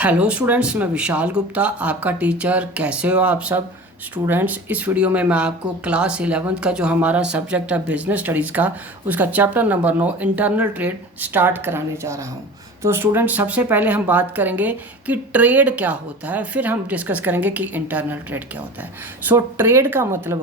Hello students, मैं विशाल गुप्ता आपका teacher. कैसे हो आप सब स्टूडेंट्स? इस वीडियो में मैं आपको क्लास 11th का जो हमारा सब्जेक्ट है बिजनेस स्टडीज़ का, उसका chapter number 9 internal trade start कराने जा रहा हूं। तो स्टूडेंट्स, सबसे पहले हम बात करेंगे कि ट्रेड क्या होता है, फिर हम डिस्कस करेंगे कि इंटरनल ट्रेड क्या होता है। सो ट्रेड का मतलब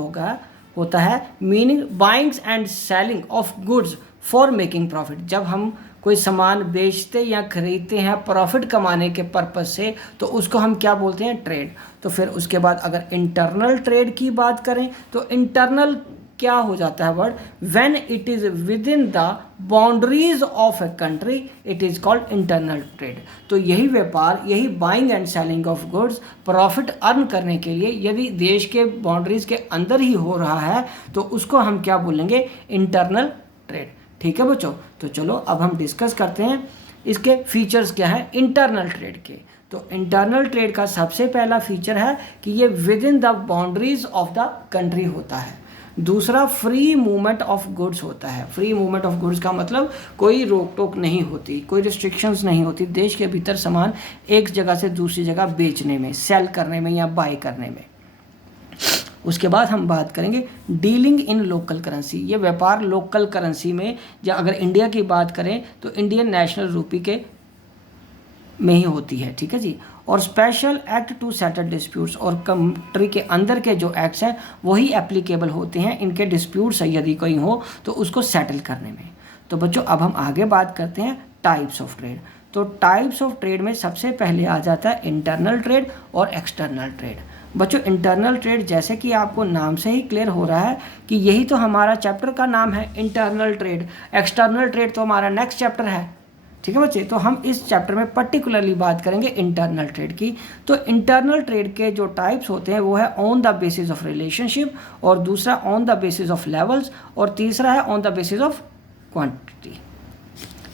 होता है meaning buying and selling of goods for making profit. जब हम कोई सामान बेचते या खरीदते हैं प्रॉफिट कमाने के पर्पज से, तो उसको हम क्या बोलते हैं? ट्रेड। तो फिर उसके बाद अगर इंटरनल ट्रेड की बात करें तो इंटरनल क्या हो जाता है word? When it is with in the boundaries of a country it is called internal trade. तो यही व्यापार, यही buying and selling of goods profit earn करने के लिए यदि देश के बाउंड्रीज के अंदर ही हो रहा है तो उसको हम क्या बोलेंगे? Internal trade. ठीक है बच्चों, तो चलो अब हम डिस्कस करते हैं इसके फीचर्स क्या है इंटरनल ट्रेड के। तो इंटरनल ट्रेड का सबसे पहला फीचर है कि ये with in the boundaries of the country होता है। दूसरा, फ्री मूवमेंट ऑफ गुड्स होता है। फ्री मूवमेंट ऑफ गुड्स का मतलब कोई रोक टोक नहीं होती, कोई रिस्ट्रिक्शंस नहीं होती देश के भीतर सामान एक जगह से दूसरी जगह बेचने में, सेल करने में या बाय करने में। उसके बाद हम बात करेंगे डीलिंग इन लोकल करेंसी। ये व्यापार लोकल करेंसी में, या अगर इंडिया की बात करें तो इंडियन नेशनल रूपी के में ही होती है। ठीक है जी। और special act to settle disputes, और कंट्री के अंदर के जो एक्ट्स हैं वही एप्लीकेबल होते हैं इनके डिस्प्यूट्स यदि कोई हो तो उसको सेटल करने में। तो बच्चों, अब हम आगे बात करते हैं टाइप्स ऑफ ट्रेड। तो टाइप्स ऑफ ट्रेड में सबसे पहले आ जाता है इंटरनल ट्रेड और एक्सटर्नल ट्रेड। बच्चों, इंटरनल ट्रेड जैसे कि आपको नाम से ही क्लियर हो रहा है कि यही तो हमारा चैप्टर का नाम है, इंटरनल ट्रेड। एक्सटर्नल ट्रेड तो हमारा नेक्स्ट चैप्टर है। ठीक है बच्चे, तो हम इस चैप्टर में पर्टिकुलरली बात करेंगे इंटरनल ट्रेड की। तो इंटरनल ट्रेड के जो टाइप्स होते हैं वो है on the basis of relationship, और दूसरा on the basis of levels, और तीसरा है on the basis of quantity.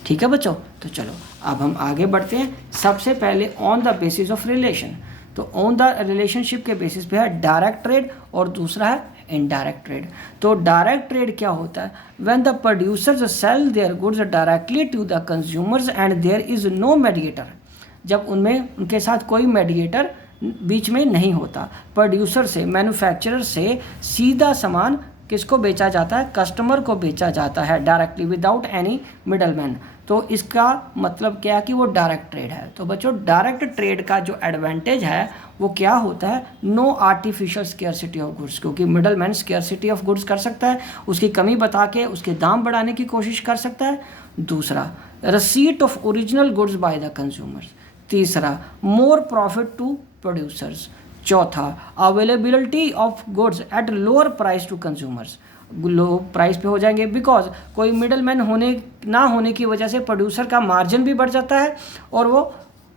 ठीक है बच्चों, तो चलो अब हम आगे बढ़ते हैं। सबसे पहले on the basis of relation. तो ऑन द रिलेशनशिप के बेसिस पे है डायरेक्ट ट्रेड, और दूसरा है इनडायरेक्ट ट्रेड। तो डायरेक्ट ट्रेड क्या होता है? When the producers sell their goods directly to the consumers and there is no mediator. जब उनके साथ कोई मेडिएटर बीच में नहीं होता, प्रोड्यूसर से, मैन्युफैक्चरर से सीधा सामान किसको बेचा जाता है? कस्टमर को बेचा जाता है डायरेक्टली विदाउट एनी मिडलमैन। तो इसका मतलब क्या है कि वो डायरेक्ट ट्रेड है। तो बच्चों, डायरेक्ट ट्रेड का जो एडवांटेज है वो क्या होता है? No artificial scarcity of goods, क्योंकि मिडलमैन स्केर्सिटी ऑफ गुड्स कर सकता है, उसकी कमी बता के उसके दाम बढ़ाने की कोशिश कर सकता है। दूसरा, receipt of original goods by the consumers. तीसरा, मोर प्रॉफिट टू प्रोड्यूसर्स। चौथा, availability of goods at lower price to consumers. Low price पे हो जाएंगे बिकॉज कोई मिडलमैन ना होने की वजह से प्रोड्यूसर का मार्जिन भी बढ़ जाता है, और वो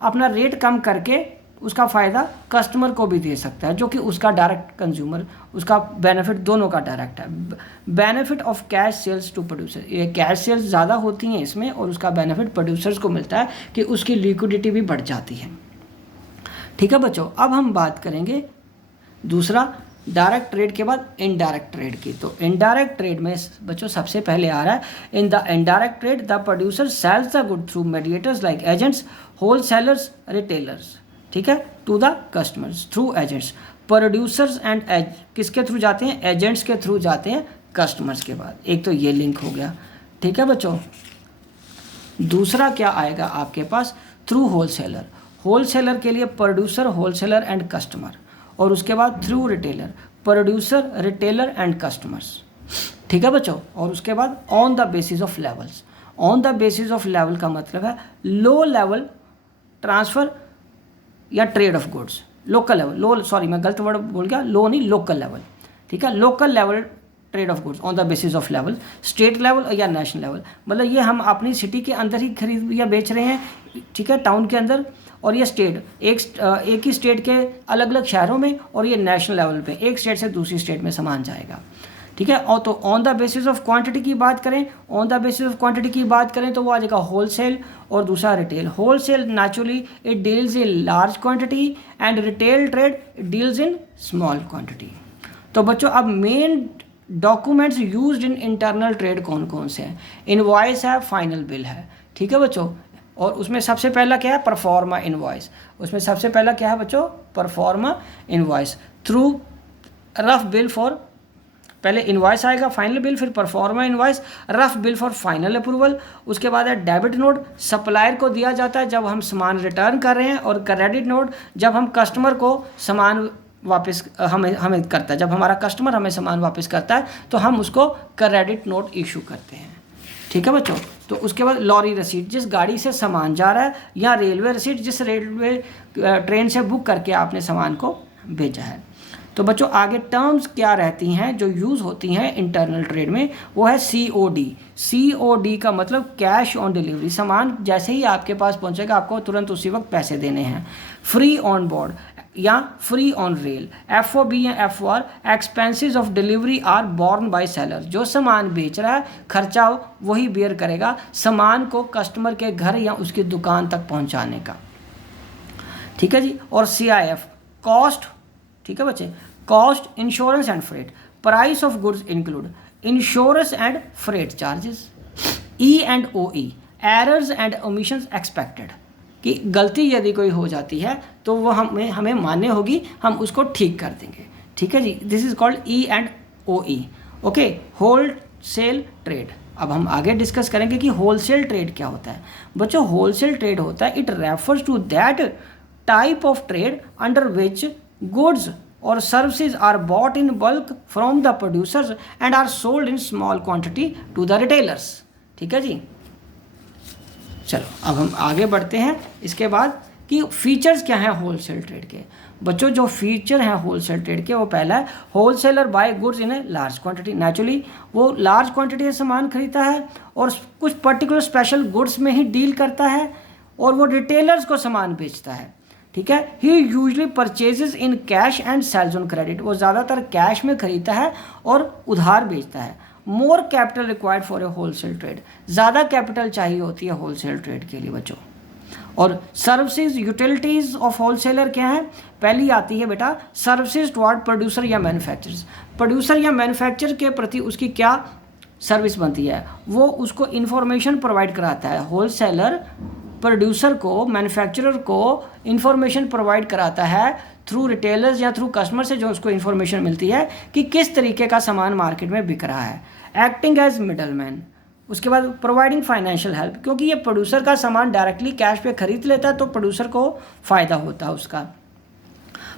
अपना रेट कम करके उसका फ़ायदा कस्टमर को भी दे सकता है, जो कि उसका डायरेक्ट कंज्यूमर, उसका बेनिफिट दोनों का डायरेक्ट है। Benefit of cash sales to producer, ये कैश सेल्स ज़्यादा होती हैं इसमें, और उसका बेनिफिट प्रोड्यूसर्स को मिलता है कि उसकी लिक्विडिटी भी बढ़ जाती है। ठीक है बच्चों, अब हम बात करेंगे दूसरा डायरेक्ट ट्रेड के बाद इनडायरेक्ट ट्रेड की। तो इनडायरेक्ट ट्रेड में बच्चों सबसे पहले आ रहा है in the indirect trade the producer sells the good through mediators like agents, wholesalers, retailers. ठीक है, to the customers through agents. Producers and किसके थ्रू जाते हैं? एजेंट्स के थ्रू जाते हैं कस्टमर्स के बाद। एक तो ये लिंक हो गया। ठीक है बच्चों, दूसरा क्या आएगा आपके पास? Through wholesaler. होलसेलर के लिए प्रोड्यूसर, होलसेलर एंड कस्टमर, और उसके बाद through retailer, producer, retailer and customers. ठीक है बच्चों, और उसके बाद on the basis of levels. On the basis of level का मतलब है लो लेवल ट्रांसफ़र या trade off goods. Local level, लो सॉरी मैं गलत वर्ड बोल गया, लो नहीं, लोकल लेवल। ठीक है, local level trade off goods on the basis of level. State level या नेशनल लेवल, मतलब ये हम अपनी सिटी के अंदर ही खरीद या बेच रहे हैं, ठीक है, टाउन के अंदर, और ये स्टेट एक ही स्टेट के अलग अलग शहरों में, और ये नेशनल लेवल पे एक स्टेट से दूसरी स्टेट में सामान जाएगा। ठीक है, और तो on the basis of quantity की बात करें, on the basis of quantity की बात करें तो वो आ जाएगा होलसेल, और दूसरा retail. Wholesale naturally it deals in large quantity, and retail trade deals in small quantity. तो बच्चों, अब main documents used in internal trade कौन कौन से हैं? इनवॉइस है, फाइनल बिल है। ठीक है बच्चों, और उसमें सबसे पहला क्या है, परफॉर्मा इनवॉइस। उसमें सबसे पहला क्या है बच्चों, proforma invoice through rough bill for, पहले इनवॉइस आएगा, फाइनल बिल, फिर proforma invoice, rough bill for final approval. उसके बाद है डेबिट नोट, सप्लायर को दिया जाता है जब हम सामान रिटर्न कर रहे हैं, और क्रेडिट नोट जब हम कस्टमर को सामान वापस हमें करता है, जब हमारा कस्टमर हमें सामान वापस करता है तो हम उसको क्रेडिट नोट इशू करते हैं। ठीक है बच्चों। तो उसके बाद लॉरी रसीट, जिस गाड़ी से सामान जा रहा है, या रेलवे रसीट, जिस रेलवे ट्रेन से बुक करके आपने सामान को भेजा है। तो बच्चों आगे टर्म्स क्या रहती हैं जो यूज़ होती हैं इंटरनल ट्रेड में, वो है COD। COD का मतलब कैश ऑन डिलीवरी, सामान जैसे ही आपके पास पहुंचेगा आपको तुरंत उसी वक्त पैसे देने हैं। फ्री ऑन बोर्ड या फ्री ऑन रेल। FOB या FOR, expenses of delivery are borne by seller, जो सामान बेच रहा है खर्चा वही बेयर करेगा सामान को कस्टमर के घर या उसकी दुकान तक पहुंचाने का। ठीक है जी। और CIF कॉस्ट, ठीक है बच्चे, cost, insurance and freight, price of goods include insurance and freight charges. E&OE, errors and omissions expected, कि गलती यदि कोई हो जाती है तो वो हमें मान्य होगी, हम उसको ठीक कर देंगे। ठीक है जी। This is called E&OE। Okay. Wholesale trade, अब हम आगे डिस्कस करेंगे कि होलसेल ट्रेड क्या होता है। बच्चों होलसेल ट्रेड होता है, it refers to that type of trade under which goods or services are bought in bulk from the producers and are sold in small quantity to the retailers। ठीक है जी। चलो अब हम आगे बढ़ते हैं इसके बाद कि फीचर्स क्या हैं होलसेल ट्रेड के। बच्चों जो फीचर हैं होलसेल ट्रेड के, वो पहला है wholesaler buy goods in a large quantity. Naturally वो लार्ज क्वांटिटी से सामान खरीदता है और कुछ पर्टिकुलर स्पेशल गुड्स में ही डील करता है, और वो रिटेलर्स को सामान बेचता है। ठीक है। He usually purchases in cash and sales on credit, वो ज़्यादातर कैश में खरीदता है और उधार बेचता है। More capital required for a wholesale trade, ज़्यादा कैपिटल चाहिए होती है होलसेल ट्रेड के लिए बच्चों। और सर्विसेज यूटिलिटीज़ ऑफ होलसेलर क्या है, पहली आती है बेटा सर्विसेज टुवर्ड प्रोड्यूसर या मैन्युफैक्चरर्स। प्रोड्यूसर या मैन्युफैक्चर के प्रति उसकी क्या सर्विस बनती है, वो उसको इन्फॉर्मेशन प्रोवाइड कराता है। होलसेलर प्रोड्यूसर को, मैन्युफैक्चरर को इंफॉर्मेशन प्रोवाइड कराता है थ्रू रिटेलर्स या थ्रू कस्टमर से, जो उसको इन्फॉर्मेशन मिलती है कि किस तरीके का सामान मार्केट में बिक रहा है। Acting as middleman. उसके बाद प्रोवाइडिंग फाइनेंशियल हेल्प, क्योंकि ये प्रोड्यूसर का सामान डायरेक्टली कैश पे खरीद लेता है तो प्रोड्यूसर को फ़ायदा होता है उसका।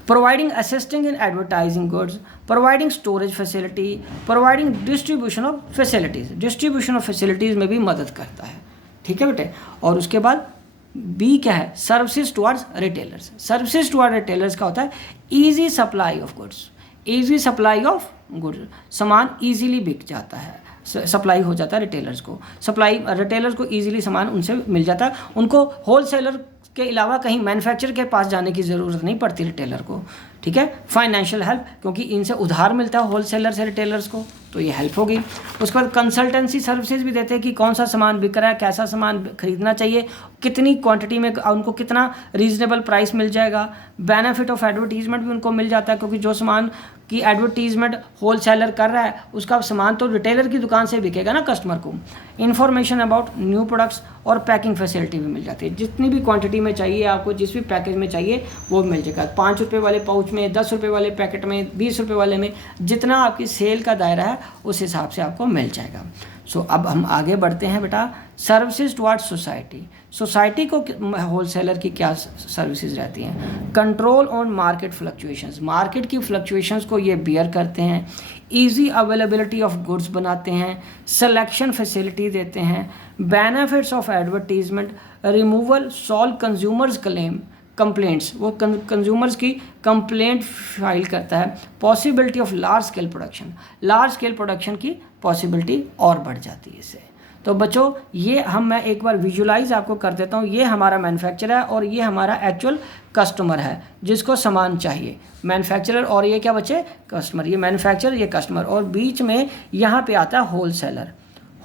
Providing assisting in advertising goods, providing storage facility, providing distribution of facilities, distribution of facilities में भी मदद करता है। ठीक है बेटे। और उसके बाद बी क्या है, services towards retailers. Services toward retailers का होता है easy supply of goods, easy supply of goods, सामान ईजीली बिक जाता है, सप्लाई हो जाता है रिटेलर्स को, सप्लाई रिटेलर्स को ईजिली सामान उनसे मिल जाता है, उनको होलसेलर के अलावा कहीं मैन्युफैक्चर के पास जाने की ज़रूरत नहीं पड़ती रिटेलर को। ठीक है। फाइनेंशियल हेल्प, क्योंकि इनसे उधार मिलता है होलसेलर से रिटेलर्स को, तो ये हेल्प होगी। उसके बाद कंसल्टेंसी सर्विसेज भी देते हैं कि कौन सा सामान बिक रहा है, कैसा सामान खरीदना चाहिए, कितनी क्वांटिटी में उनको कितना रीजनेबल प्राइस मिल जाएगा। बेनिफिट ऑफ एडवर्टीजमेंट भी उनको मिल जाता है, क्योंकि जो सामान की एडवर्टीजमेंट होलसेलर कर रहा है उसका सामान तो रिटेलर की दुकान से बिकेगा ना कस्टमर को। इन्फॉर्मेशन अबाउट न्यू प्रोडक्ट्स और पैकिंग फैसिलिटी भी मिल जाती है, जितनी भी क्वांटिटी में चाहिए आपको, जिस भी पैकेज में चाहिए वो मिल जाएगा। 5 रुपये वाले पाउच में, 10 रुपये वाले पैकेट में, 20 रुपये वाले में, जितना आपकी सेल का दायरा है उस हिसाब से आपको मिल जाएगा। सो अब हम आगे बढ़ते हैं बेटा सर्विसेज टुवर्ड्स सोसाइटी। सोसाइटी को होलसेलर की क्या सर्विसेज रहती हैं। Control on market fluctuations, market की फ्लक्चुएशंस को ये बियर करते हैं। इजी अवेलेबिलिटी ऑफ गुड्स बनाते हैं, सिलेक्शन फैसिलिटी देते हैं। Benefits of advertisement, removal, solve consumers claim, complaints, वो कंज्यूमर्स की कंप्लेंट फाइल करता है। Possibility of large scale production, large scale production की पॉसिबिलिटी और बढ़ जाती है इससे। तो बच्चों ये मैं एक बार विजुलाइज आपको कर देता हूँ। ये हमारा मैन्युफैक्चरर है और ये हमारा एक्चुअल कस्टमर है जिसको सामान चाहिए। मैन्युफैक्चरर और ये क्या बच्चे, कस्टमर। ये मैन्युफैक्चरर, ये कस्टमर, और बीच में यहाँ पे आता है होलसेलर,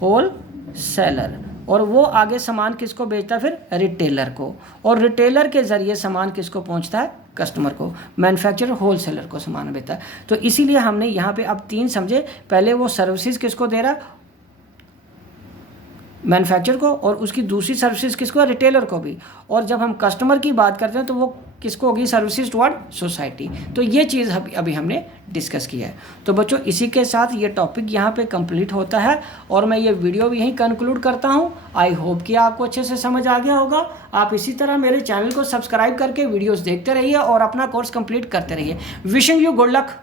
होलसेलर, और वो आगे सामान किसको बेचता है फिर, रिटेलर को, और रिटेलर के ज़रिए सामान किसको पहुँचता है, कस्टमर को। मैन्युफैक्चरर होलसेलर को सामान बेचता है। तो इसीलिए हमने यहाँ पे अब 3 समझे। पहले वो सर्विसेज किसको दे रहा है, मैन्युफैक्चर को, और उसकी दूसरी सर्विसेज किसको, रिटेलर को भी। और जब हम कस्टमर की बात करते हैं तो वो किसको होगी, सर्विसेज टुवर्ड सोसाइटी। तो ये चीज़ अभी हमने डिस्कस किया है। तो बच्चों इसी के साथ ये टॉपिक यहाँ पे कंप्लीट होता है और मैं ये वीडियो भी यहीं कंक्लूड करता हूँ। आई होप कि आपको अच्छे से समझ आ गया होगा। आप इसी तरह मेरे चैनल को सब्सक्राइब करके वीडियोज़ देखते रहिए और अपना कोर्स कंप्लीट करते रहिए। Wishing you good luck.